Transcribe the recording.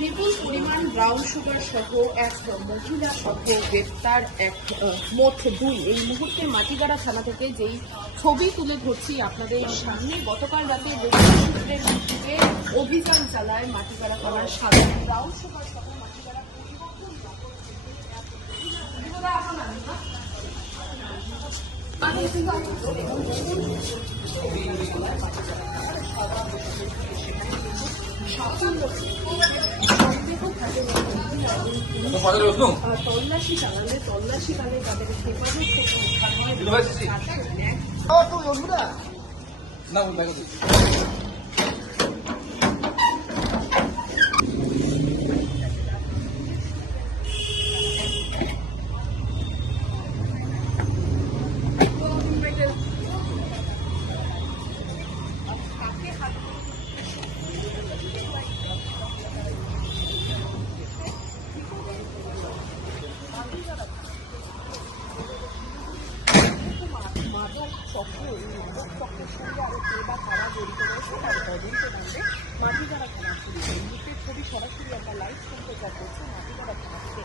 বিপুল পরিমাণ brown sugar সহ এক মহিলা সহ গ্রেপ্তার মোট 2। এই মুহূর্তে মাটিগাড়া থানা থেকে যেই ছবি তুলে ধরছি আপনাদের সামনে, গতকাল রাতে সূত্রের ভিত্তিতে অভিযান চালায় মাটিগাড়া থানার সাধারণ ব্রাউন সুগার সহ মাটিগাড়া তল্লাশিকালে তাদের মাদক চক্র, এই মাদক চক্রের সঙ্গে আরো কে বা কারা জড়িত রয়েছে তার তদন্ত করবে মাটিগাড়া থানা পুলিশ। এই মুহূর্তে ছবি সরাসরি আমরা লাইভ সম্প্রচার করছি মাটিগাড়া থানা থেকে।